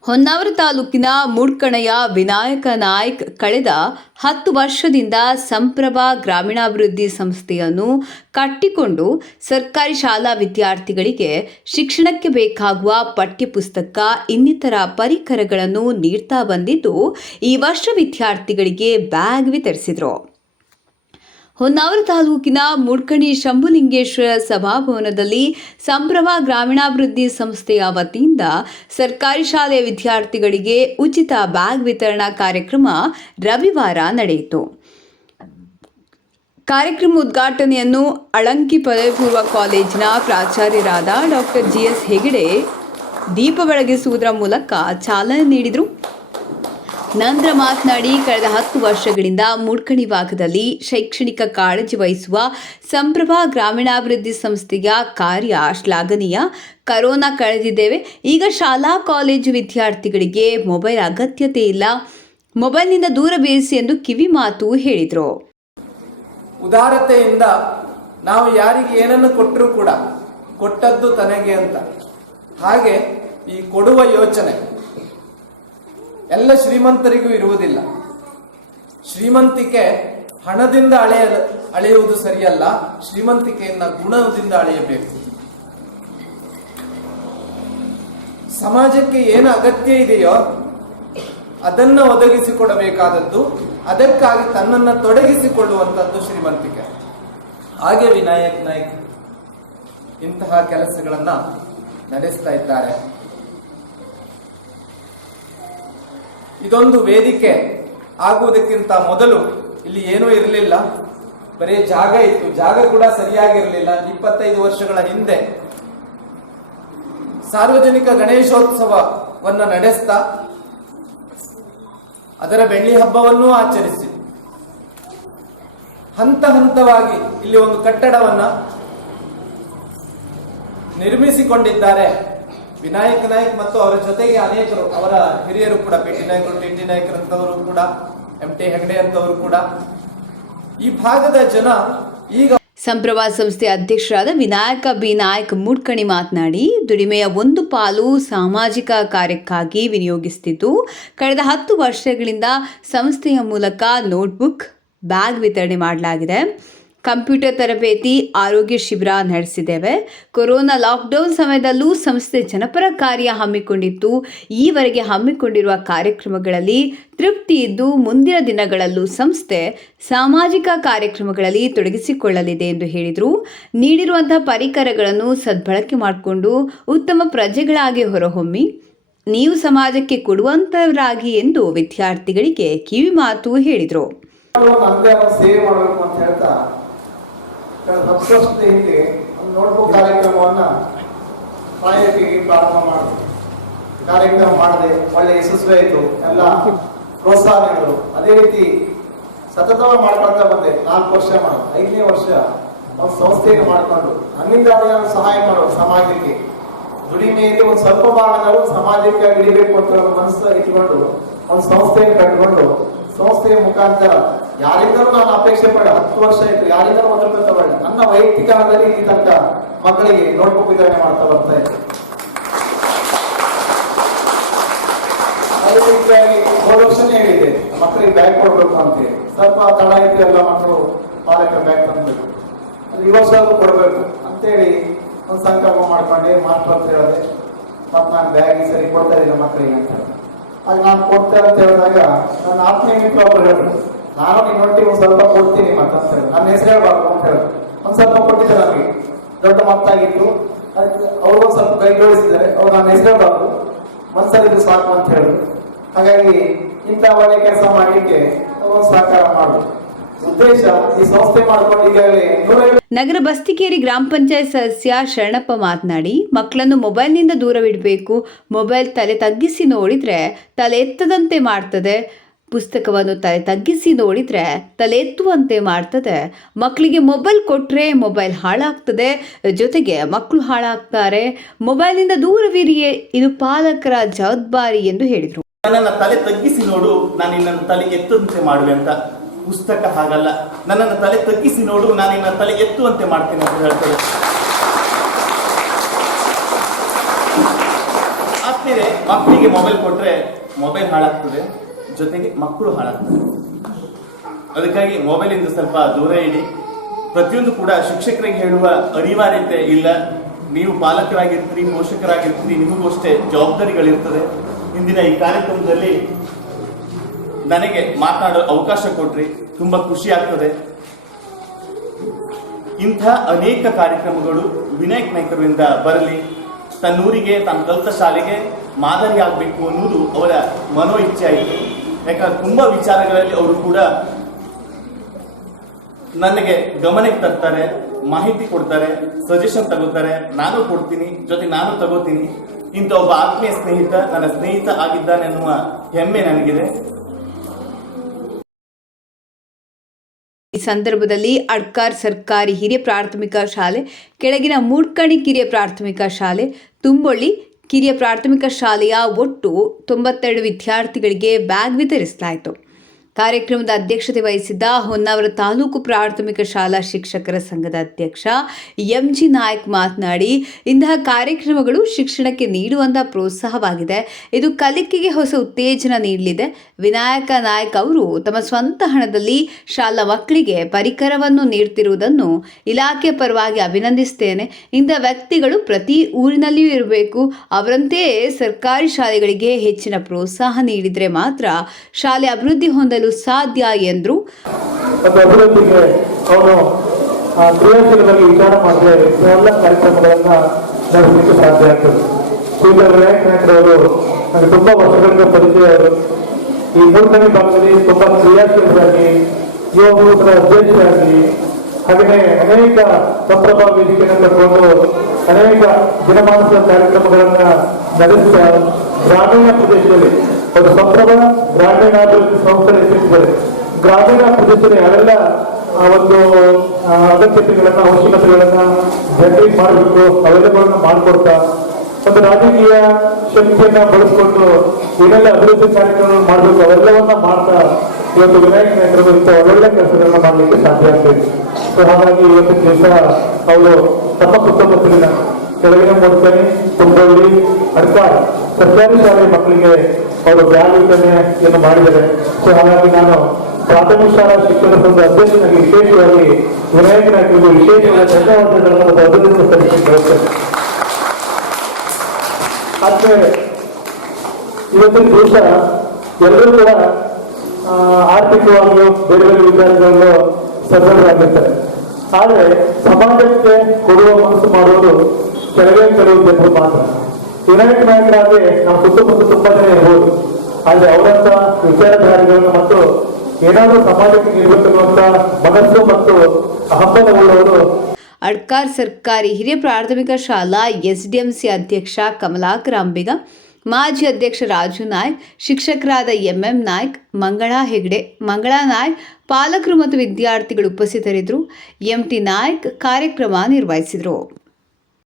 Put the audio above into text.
ಹೊನ್ನಾವರ ತಾಲೂಕಿನ ಮೂಡ್ಕಣೆಯ ವಿನಾಯಕ ನಾಯ್ಕ್ ಕಳೆದ ಹತ್ತು ವರ್ಷದಿಂದ ಸಂಪ್ರಭ ಗ್ರಾಮೀಣಾಭಿವೃದ್ಧಿ ಸಂಸ್ಥೆಯನ್ನು ಕಟ್ಟಿಕೊಂಡು ಸರ್ಕಾರಿ ಶಾಲಾ ವಿದ್ಯಾರ್ಥಿಗಳಿಗೆ ಶಿಕ್ಷಣಕ್ಕೆ ಬೇಕಾಗುವ ಪಠ್ಯಪುಸ್ತಕ, ಇನ್ನಿತರ ಪರಿಕರಗಳನ್ನು ನೀಡ್ತಾ ಬಂದಿದ್ದು ಈ ವರ್ಷ ವಿದ್ಯಾರ್ಥಿಗಳಿಗೆ ಬ್ಯಾಗ್ ವಿತರಿಸಿದರು. ಹೊನ್ನಾವರ ತಾಲೂಕಿನ ಮುಡ್ಕಣಿ ಶಂಭುಲಿಂಗೇಶ್ವರ ಸಭಾಭವನದಲ್ಲಿ ಸಂಭ್ರಮ ಗ್ರಾಮೀಣಾಭಿವೃದ್ಧಿ ಸಂಸ್ಥೆಯ ವತಿಯಿಂದ ಸರ್ಕಾರಿ ಶಾಲೆಯ ವಿದ್ಯಾರ್ಥಿಗಳಿಗೆ ಉಚಿತ ಬ್ಯಾಗ್ ವಿತರಣಾ ಕಾರ್ಯಕ್ರಮ ರವಿವಾರ ನಡೆಯಿತು. ಕಾರ್ಯಕ್ರಮ ಉದ್ಘಾಟನೆಯನ್ನು ಅಳಂಕಿ ಪದವಿಪೂರ್ವ ಕಾಲೇಜಿನ ಪ್ರಾಚಾರ್ಯರಾದ ಡಾಕ್ಟರ್ ಜಿ ಎಸ್ ಹೆಗಡೆ ದೀಪ ಬೆಳಗಿಸುವುದರ ಮೂಲಕ ಚಾಲನೆ ನೀಡಿದರು. ನಂತರ ಮಾತನಾಡಿ, ಕಳೆದ ಹತ್ತು ವರ್ಷಗಳಿಂದ ಮೂಡ್ಕಣಿ ಭಾಗದಲ್ಲಿ ಶೈಕ್ಷಣಿಕ ಕಾಳಜಿ ವಹಿಸುವ ಸಂಪ್ರಭಾ ಗ್ರಾಮೀಣಾಭಿವೃದ್ಧಿ ಸಂಸ್ಥೆಯ ಕಾರ್ಯ ಶ್ಲಾಘನೀಯ. ಕರೋನಾ ಕಳೆದಿದ್ದೇವೆ. ಈಗ ಶಾಲಾ, ಕಾಲೇಜು ವಿದ್ಯಾರ್ಥಿಗಳಿಗೆ ಮೊಬೈಲ್ ಅಗತ್ಯತೆ ಇಲ್ಲ. ಮೊಬೈಲ್ನಿಂದ ದೂರ ಬೀರಿಸಿ ಎಂದು ಕಿವಿ ಮಾತು ಹೇಳಿದರು. ಉದಾರತೆಯಿಂದ ನಾವು ಯಾರಿಗೆ ಏನನ್ನು ಕೊಟ್ಟರೂ ಕೂಡ ಕೊಟ್ಟದ್ದು ತನಗೆ ಅಂತ. ಹಾಗೆ ಈ ಕೊಡುವ ಯೋಚನೆ ಎಲ್ಲ ಶ್ರೀಮಂತರಿಗೂ ಇರುವುದಿಲ್ಲ. ಶ್ರೀಮಂತಿಕೆ ಹಣದಿಂದ ಅಳೆಯ, ಅಳೆಯುವುದು ಸರಿಯಲ್ಲ, ಶ್ರೀಮಂತಿಕೆಯನ್ನ ಗುಣದಿಂದ ಅಳೆಯಬೇಕು. ಸಮಾಜಕ್ಕೆ ಏನು ಅಗತ್ಯ ಇದೆಯೋ ಅದನ್ನ ಒದಗಿಸಿಕೊಡಬೇಕಾದದ್ದು, ಅದಕ್ಕಾಗಿ ತನ್ನನ್ನ ತೊಡಗಿಸಿಕೊಳ್ಳುವಂತದ್ದು ಶ್ರೀಮಂತಿಕೆ. ಹಾಗೆ ವಿನಾಯಕ್ ನಾಯ್ಕ್ ಇಂತಹ ಕೆಲಸಗಳನ್ನ ನಡೆಸ್ತಾ ಇದ್ದಾರೆ. ಇದೊಂದು ವೇದಿಕೆ ಆಗುವುದಕ್ಕಿಂತ ಮೊದಲು ಇಲ್ಲಿ ಏನೂ ಇರಲಿಲ್ಲ. ಬರೀ ಜಾಗ ಇತ್ತು. ಜಾಗ ಕೂಡ ಸರಿಯಾಗಿರಲಿಲ್ಲ. ಇಪ್ಪತ್ತೈದು ವರ್ಷಗಳ ಹಿಂದೆ ಸಾರ್ವಜನಿಕ ಗಣೇಶೋತ್ಸವವನ್ನು ನಡೆಸ್ತಾ ಅದರ ಬೆಳ್ಳಿ ಹಬ್ಬವನ್ನೂ ಆಚರಿಸಿ. ಹಂತ ಹಂತವಾಗಿ ಇಲ್ಲಿ ಒಂದು ಕಟ್ಟಡವನ್ನ ನಿರ್ಮಿಸಿಕೊಂಡಿದ್ದಾರೆ. ವಿನಾಯಕ್ ನಾಯಕ್ ಮತ್ತು ಅವರ ಜೊತೆಗೆ ಅನೇಕರು, ಅವರ ಹಿರಿಯರು ಕೂಡ, ಪಿ ಟಿ ನಾಯಕರು, ಟಿ ಟಿ ನಾಯ್ಕರ್ ಅಂತವರು ಕೂಡ, ಎಂ ಟಿ ಹೆಗಡೆ ಅಂತವರು ಕೂಡ. ಈ ಭಾಗದ ಜನ ಈಗ ಸಂಪ್ರಭಾ ಸಂಸ್ಥೆ ಅಧ್ಯಕ್ಷರಾದ ವಿನಾಯಕ ಬಿ. ನಾಯಕ್ ಮೂಡ್ಕಣಿ ಮಾತನಾಡಿ, ದುಡಿಮೆಯ ಒಂದು ಪಾಲು ಸಾಮಾಜಿಕ ಕಾರ್ಯಕ್ಕಾಗಿ ವಿನಿಯೋಗಿಸುತ್ತಿದ್ದು ಕಳೆದ ಹತ್ತು ವರ್ಷಗಳಿಂದ ಸಂಸ್ಥೆಯ ಮೂಲಕ ನೋಟ್ಬುಕ್, ಬ್ಯಾಗ್ ವಿತರಣೆ ಮಾಡಲಾಗಿದೆ. ಕಂಪ್ಯೂಟರ್ ತರಬೇತಿ, ಆರೋಗ್ಯ ಶಿಬಿರ ನಡೆಸಿದ್ದೇವೆ. ಕೊರೋನಾ ಲಾಕ್ಡೌನ್ ಸಮಯದಲ್ಲೂ ಸಂಸ್ಥೆ ಜನಪರ ಕಾರ್ಯ ಹಮ್ಮಿಕೊಂಡಿತ್ತು. ಈವರೆಗೆ ಹಮ್ಮಿಕೊಂಡಿರುವ ಕಾರ್ಯಕ್ರಮಗಳಲ್ಲಿ ತೃಪ್ತಿ ಇದ್ದು ಮುಂದಿನ ದಿನಗಳಲ್ಲೂ ಸಂಸ್ಥೆ ಸಾಮಾಜಿಕ ಕಾರ್ಯಕ್ರಮಗಳಲ್ಲಿ ತೊಡಗಿಸಿಕೊಳ್ಳಲಿದೆ ಎಂದು ಹೇಳಿದರು. ನೀಡಿರುವಂತಹ ಪರಿಕರಗಳನ್ನು ಸದ್ಬಳಕೆ ಮಾಡಿಕೊಂಡು ಉತ್ತಮ ಪ್ರಜೆಗಳಾಗಿ ಹೊರಹೊಮ್ಮಿ, ನೀವು ಸಮಾಜಕ್ಕೆ ಕೊಡುವಂತವರಾಗಿ ಎಂದು ವಿದ್ಯಾರ್ಥಿಗಳಿಗೆ ಕಿವಿ ಮಾತು ಹೇಳಿದರು ಕಳೆದ ಹತ್ತು ವರ್ಷದ ಹಿಂದೆ ಒಂದು ನೋಟ್ಬುಕ್ ಕಾರ್ಯಕ್ರಮವನ್ನ ಪ್ರಾಯೋಗಿಕವಾಗಿ ಪ್ರಾರಂಭ ಮಾಡಿದೆ ಕಾರ್ಯಕ್ರಮ ಮಾಡಿದೆ ಒಳ್ಳೆ ಯಶಸ್ವಿ ಆಯಿತು ಎಲ್ಲ ಪ್ರೋತ್ಸಾಹ ನೀಡಿದ್ರು ಅದೇ ರೀತಿ ಸತತವಾಗಿ ಮಾಡ್ಕೊಳ್ತಾ ಬಂದೆ. ನಾಲ್ಕು ವರ್ಷ ಮಾಡೋದು ಐದನೇ ವರ್ಷ ಒಂದು ಸಂಸ್ಥೆಯನ್ನು ಮಾಡಿಕೊಂಡು. ನನ್ನಿಂದ ನಾನು ಸಹಾಯ ಮಾಡೋದು ಸಮಾಜಕ್ಕೆ. ದುಡಿಮೆಯಲ್ಲಿ ಒಂದು ಸ್ವಲ್ಪ ಭಾಗದಲ್ಲೂ ಸಮಾಜಕ್ಕೆ ಇಡಬೇಕು ಅಂತ ಮನಸ್ಸು ಇಟ್ಕೊಂಡು, ಒಂದು ಸಂಸ್ಥೆಯನ್ನು ಕಂಡುಕೊಂಡು ಸಂಸ್ಥೆಯ ಮುಖಾಂತರ ಯಾರಿಂದಲೂ ನಾನು ಅಪೇಕ್ಷೆ ಪಡ ಹತ್ತು ವರ್ಷ ಆಯ್ತು, ಯಾರಿಂದಲೂ ರೂಪಾಯಿ ತಗೊಳ್ಳಿ ನನ್ನ ವೈಯಕ್ತಿಕ ಹಣದಲ್ಲಿ ಈ ತನಕ ಮಕ್ಕಳಿಗೆ ನೋಟ್ಬುಕ್ ವಿತರಣೆ ಮಾಡ್ತಾ ಬರ್ತಾ ಇದ್ದೆ. ಅದೇ ರೀತಿಯಾಗಿ ಹೋದ ವರ್ಷನೇ ಹೇಳಿದೆ ಮಕ್ಕಳಿಗೆ ಬ್ಯಾಗ್ ಕೊಡ್ಬೇಕು ಅಂತೇಳಿ ಸ್ವಲ್ಪ ತಡ ಇದ್ದು ಎಲ್ಲ ಮಕ್ಕಳು ಪಾಲಕರ ಬ್ಯಾಗ್ ತಂದ್ಬೇಕು ಅದು ಈ ವರ್ಷ ಕೊಡ್ಬೇಕು ಅಂತೇಳಿ ಒಂದು ಸಂಕಲ್ಪ ಮಾಡ್ಕೊಂಡೆ ಮಾಸ್ಟರ್ ಅಂತ ಹೇಳಿದೆ ಮತ್ತೆ ನಾನು ಬ್ಯಾಗ್ ಸರಿ ಕೊಡ್ತಾ ಇದ್ದೀನಿ ಮಕ್ಕಳಿಗೆ ಅಂತ ಆಗ ನಾನು ಕೊಡ್ತೇನೆ ಅಂತ ಹೇಳಿದಾಗ ನನ್ನ ಆತ್ಮೀಯ ಮಿತ್ರ ಒಬ್ಬರು ಹೇಳಿದ್ರು ನಾನು ನಿನ್ನೊಟ್ಟಿಗೆ ಒಂದ್ ಸ್ವಲ್ಪ ಕೊಡ್ತೀನಿ ಮತ್ತಂತ ಹೇಳಿ ನನ್ನ ಹೆಸರು ಹೇಳ್ಬಾರ್ದು ಅಂತ ಹೇಳಿ. ಒಂದ್ ಸ್ವಲ್ಪ ಕೊಟ್ಟಿದ್ದೆ ನನಗೆ ದೊಡ್ಡ ಮೊತ್ತಾಗಿತ್ತು ಅದಕ್ಕೆ ಅವರು ಒಂದು ಸ್ವಲ್ಪ ಕೈ ಜೋಡಿಸಿದ್ದಾರೆ. ಅವ್ರು ನನ್ನ ಹೆಸರು ಹೇಳ್ಬಾರ್ದು. ಮನ್ಸಲ್ಲಿ ಸಾಕು ಅಂತ ಹೇಳಿದ್ರು ಹಾಗಾಗಿ ಇಂಥ ಒಳ್ಳೆ ಕೆಲಸ ಮಾಡಲಿಕ್ಕೆ ಒಂದು ಸಹಕಾರ ಮಾಡುದು ನಗರ ಬಸ್ತಿಕೇರಿ ಗ್ರಾಮ ಪಂಚಾಯತ್ ಸದಸ್ಯ ಶರಣಪ್ಪ ಮಾತನಾಡಿ, ಮಕ್ಕಳನ್ನು ಮೊಬೈಲ್ನಿಂದ ದೂರವಿಡಬೇಕು. ಮೊಬೈಲ್ ತಲೆ ತಗ್ಗಿಸಿ ನೋಡಿದರೆ ತಲೆ ಎತ್ತದಂತೆ ಮಾಡ್ತದೆ. ಪುಸ್ತಕವನ್ನು ತಲೆ ತಗ್ಗಿಸಿ ನೋಡಿದರೆ ತಲೆ ಎತ್ತುವಂತೆ ಮಾಡ್ತದೆ. ಮಕ್ಕಳಿಗೆ ಮೊಬೈಲ್ ಕೊಟ್ಟರೆ ಮೊಬೈಲ್ ಹಾಳಾಗ್ತದೆ. ಜೊತೆಗೆ ಮಕ್ಕಳು ಹಾಳಾಗ್ತಾರೆ. ಮೊಬೈಲ್ನಿಂದ ದೂರವಿರಿಯೇ ಇದು ಪಾಲಕರ ಜವಾಬ್ದಾರಿ ಎಂದು ಹೇಳಿದರು. ನನ್ನನ್ನು ತಲೆ ತಗ್ಗಿಸಿ ನೋಡು, ನಾನು ನಿನ್ನನ್ನು ತಲೆ ಎತ್ತುವಂತೆ ಮಾಡುವೆ ಅಂತ ಪುಸ್ತಕ ಹಾಗಲ್ಲ. ನನ್ನನ್ನು ತಲೆ ತಗ್ಗಿಸಿ ನೋಡು, ನಾನು ನಿನ್ನ ತಲೆ ಎತ್ತುವಂತೆ ಮಾಡ್ತೇನೆ ಅಂತ ಹೇಳ್ತೇನೆ ಆಗ್ತೇನೆ ಮಕ್ಕಳಿಗೆ ಮೊಬೈಲ್ ಕೊಟ್ರೆ ಮೊಬೈಲ್ ಹಾಳಾಗ್ತದೆ. ಜೊತೆಗೆ ಮಕ್ಕಳು ಹಾಳಾಗ್ತಾರೆ. ಅದಕ್ಕಾಗಿ ಮೊಬೈಲಿಂದ ಸ್ವಲ್ಪ ದೂರ ಇಡಿ. ಪ್ರತಿಯೊಂದು ಕೂಡ ಶಿಕ್ಷಕರಿಗೆ ಹೇಳುವ ಅನಿವಾರ್ಯತೆ ಇಲ್ಲ. ನೀವು ಪಾಲಕರಾಗಿರ್ತೀರಿ, ಪೋಷಕರಾಗಿರ್ತೀರಿ, ನಿಮಗೂ ಅಷ್ಟೇ ಜವಾಬ್ದಾರಿಗಳಿರ್ತದೆ. ಇಂದಿನ ಈ ಕಾರ್ಯಕ್ರಮದಲ್ಲಿ ನನಗೆ ಮಾತನಾಡೋ ಅವಕಾಶ ಕೊಟ್ರಿ. ತುಂಬಾ ಖುಷಿ ಆಗ್ತದೆ. ಇಂಥ ಅನೇಕ ಕಾರ್ಯಕ್ರಮಗಳು ವಿನಾಯಕ್ ನಾಯ್ಕರಿಂದ ಬರಲಿ, ತನ್ನೂರಿಗೆ, ತನ್ನ ಕಲಿತ ಶಾಲೆಗೆ ಮಾದರಿ ಆಗಬೇಕು ಅನ್ನೋದು ಅವರ ಮನೋ ಇಚ್ಛೆ ಆಯಿತು. ಯಾಕಂದ್ರೆ ತುಂಬಾ ವಿಚಾರಗಳಲ್ಲಿ ಅವರು ಕೂಡ ನನಗೆ ಗಮನಕ್ಕೆ ತರ್ತಾರೆ, ಮಾಹಿತಿ ಕೊಡ್ತಾರೆ ಸಜೆಷನ್ ತಗೋತಾರೆ ನಾನು ಕೊಡ್ತೀನಿ, ಜೊತೆ ನಾನು ತಗೋತೀನಿ. ಇಂಥ ಒಬ್ಬ ಆತ್ಮೀಯ ಸ್ನೇಹಿತ, ನನ್ನ ಸ್ನೇಹಿತ ಆಗಿದ್ದಾನೆ ಅನ್ನುವ ಹೆಮ್ಮೆ ನನಗಿದೆ. ಈ ಸಂದರ್ಭದಲ್ಲಿ ಅಡ್ಕಾರ್ ಸರ್ಕಾರಿ ಹಿರಿಯ ಪ್ರಾಥಮಿಕ ಶಾಲೆ, ಕೆಳಗಿನ ಮೂಡ್ಕಣಿ ಕಿರಿಯ ಪ್ರಾಥಮಿಕ ಶಾಲೆ, ತುಂಬೊಳ್ಳಿ ಕಿರಿಯ ಪ್ರಾಥಮಿಕ ಶಾಲೆಯ ಒಟ್ಟು ತೊಂಬತ್ತೆರಡು ವಿದ್ಯಾರ್ಥಿಗಳಿಗೆ ಬ್ಯಾಗ್ ವಿತರಿಸಲಾಯಿತು. ಕಾರ್ಯಕ್ರಮದ ಅಧ್ಯಕ್ಷತೆ ವಹಿಸಿದ್ದ ಹೊನ್ನಾವರ ತಾಲೂಕು ಪ್ರಾಥಮಿಕ ಶಾಲಾ ಶಿಕ್ಷಕರ ಸಂಘದ ಅಧ್ಯಕ್ಷ ಎಂ ಜಿ ನಾಯಕ್ ಮಾತನಾಡಿ, ಇಂತಹ ಕಾರ್ಯಕ್ರಮಗಳು ಶಿಕ್ಷಣಕ್ಕೆ ನೀಡುವಂತಹ ಪ್ರೋತ್ಸಾಹವಾಗಿದೆ. ಇದು ಕಲಿಕೆಗೆ ಹೊಸ ಉತ್ತೇಜನ ನೀಡಲಿದೆ. ವಿನಾಯಕ ನಾಯಕ್ ಅವರು ತಮ್ಮ ಸ್ವಂತ ಹಣದಲ್ಲಿ ಶಾಲಾ ಮಕ್ಕಳಿಗೆ ಪರಿಕರವನ್ನು ನೀಡುತ್ತಿರುವುದನ್ನು ಇಲಾಖೆ ಪರವಾಗಿ ಅಭಿನಂದಿಸುತ್ತೇನೆ ಇಂಥ ವ್ಯಕ್ತಿಗಳು ಪ್ರತಿ ಊರಿನಲ್ಲಿಯೂ ಇರಬೇಕು. ಅವರಂತೆಯೇ ಸರ್ಕಾರಿ ಶಾಲೆಗಳಿಗೆ ಹೆಚ್ಚಿನ ಪ್ರೋತ್ಸಾಹ ನೀಡಿದರೆ ಮಾತ್ರ ಶಾಲೆ ಅಭಿವೃದ್ಧಿ ಹೊಂದಲು ಸಾಧ್ಯ ಎಂದರು. ಕ್ರಿಯಾಶೀಲವಾಗಿ ವಿಚಾರ ಮಾಡಿದ್ರೆ ಇವೆಲ್ಲ ಕಾರ್ಯಕ್ರಮಗಳನ್ನ ನಡೆಸಲಿಕ್ಕೆ ಸಾಧ್ಯ ಆಗ್ತದೆ. ಶ್ರೀಧರ್ ವಿನಾಯಕ್ ನಾಯಕರವರು ನನಗೆ ತುಂಬಾ ವರ್ಷಗಳಿಂದ ಪರಿಚಯ ಈ ಮೂರನೇ ಭಾಗದಲ್ಲಿ ತುಂಬಾ ಕ್ರಿಯಾಶೀಲರಾಗಿ ಯುವ ಮುಖಂಡರ ಅಧ್ಯಕ್ಷರಾಗಿ ಹಾಗೆಯೇ ಅನೇಕ ಸಂಭ್ರಮ ವೇದಿಕೆಯನ್ನು ತಗೊಂಡು ಅನೇಕ ದಿನಮಾನದ ಕಾರ್ಯಕ್ರಮಗಳನ್ನು ನಡೆಸುತ್ತಾ ಗ್ರಾಮೀಣ ಪ್ರದೇಶದಲ್ಲಿ ಒಂದು ಸಂಭ್ರಮ ಗ್ರಾಮೀಣಾಭಿವೃದ್ಧಿ ಸಂಸ್ಥೆ ರಚಿಸಿದ್ದಾರೆ ಗ್ರಾಮೀಣ ಪ್ರದೇಶದಲ್ಲಿ ಯಾವೆಲ್ಲ ಒಂದು ಅಗತ್ಯತೆಗಳನ್ನ, ಅವಶ್ಯಕತೆಗಳನ್ನ ಜನರಿಗೆ ಮಾಡಬೇಕು, ಅವೆಲ್ಲಗಳನ್ನ ಮಾಡಿಕೊಡ್ತಾ ಒಂದು ರಾಜಕೀಯ ಶಕ್ತಿಯನ್ನ ಬಳಸಿಕೊಂಡು ಏನೆಲ್ಲ ಅಭಿವೃದ್ಧಿ ಕಾರ್ಯಕ್ರಮ ಮಾಡಬೇಕು, ಅವೆಲ್ಲವನ್ನ ಮಾಡ್ತಾ ಇವತ್ತು ವಿನಾಯಕ ಇಂಥ ಒಳ್ಳೊಳ್ಳೆ ಕೆಲಸಗಳನ್ನ ಮಾಡಲಿಕ್ಕೆ ಸಾಧ್ಯ ಆಗ್ತದೆ ಸೊ ಹಾಗಾಗಿ ಇವತ್ತಿನ ದಿವಸ ಅವರು ತಮ್ಮ ಸುತ್ತಮುತ್ತಲಿನ ಕೆಳಗಿನ ಮೂಡ್ಕಣಿ ಕುಂಬಳ್ಳಿ ಅಡ್ಕಾಳ ಸರ್ಕಾರಿ ಶಾಲೆ ಮಕ್ಕಳಿಗೆ ಅವರು ಬ್ಯಾಗ್ ವಿತರಣೆಯನ್ನು ಮಾಡಿದ್ದಾರೆ. ಸೊ ಹಾಗಾಗಿ ನಾನು ಪ್ರಾಥಮಿಕ ಶಾಲಾ ಶಿಕ್ಷಣ ಸಂಘದ ಅಧ್ಯಕ್ಷನಾಗಿ ವಿಶೇಷವಾಗಿ ವಿನಾಯಕನಾಗಿ ವಿಶೇಷವಾದ ಧನ್ಯವಾದಗಳನ್ನು ಮತ್ತು ಸಲ್ಲಿಸಿ ಆದ್ಮೇಲೆ ಇವತ್ತಿನ ದಿವಸ ಎಲ್ಲರೂ ಕೂಡ ಆರ್ಥಿಕವಾಗಿಯೂ ಬೇರೆ ಬೇರೆ ವಿಚಾರಗಳಲ್ಲೂ ಸದೃಢರಾಗಿರ್ತಾರೆ. ಆದರೆ ಸಮಾಜಕ್ಕೆ ಕೊಡುವ ಮನಸ್ಸು ಮಾಡುವುದು ಕೆಲವೇ ಕೆಲವು ಜನರು ಮಾತ್ರ. ವಿನಾಯಕ ನಾಯಕರಾಗಿ ನಮ್ಮ ಸುತ್ತಮುತ್ತ ತುಂಬಾ ಜನ ಇರ್ಬೋದು. ಆದ್ರೆ ಅವರಂತ ವಿಚಾರಧಾರೆಗಳನ್ನು ಮತ್ತು ಏನಾದರೂ ಸಮಾಜಕ್ಕೆ ನೀಡಬೇಕನ್ನುವಂತ ಮನಸ್ಸು ಮತ್ತು ಹಂಬಲವುಳ್ಳವರು ಅಡ್ಕಾರ್ ಸರ್ಕಾರಿ ಹಿರಿಯ ಪ್ರಾಥಮಿಕ ಶಾಲಾ ಎಸ್ಡಿಎಂಸಿ ಅಧ್ಯಕ್ಷ ಕಮಲಾಕರ್ ಅಂಬಿಗ, ಮಾಜಿ ಅಧ್ಯಕ್ಷ ರಾಜು ನಾಯ್ಕ್, ಶಿಕ್ಷಕರಾದ ಎಂ ಎಂ ನಾಯ್ಕ್, ಮಂಗಳಾ ಹೆಗ್ಡೆ, ಮಂಗಳಾ ನಾಯ್ಕ್, ಪಾಲಕರು ಮತ್ತು ವಿದ್ಯಾರ್ಥಿಗಳು ಉಪಸ್ಥಿತರಿದ್ದರು. ಎಂಟಿ ನಾಯ್ಕ್ ಕಾರ್ಯಕ್ರಮ ನಿರ್ವಹಿಸಿದರು.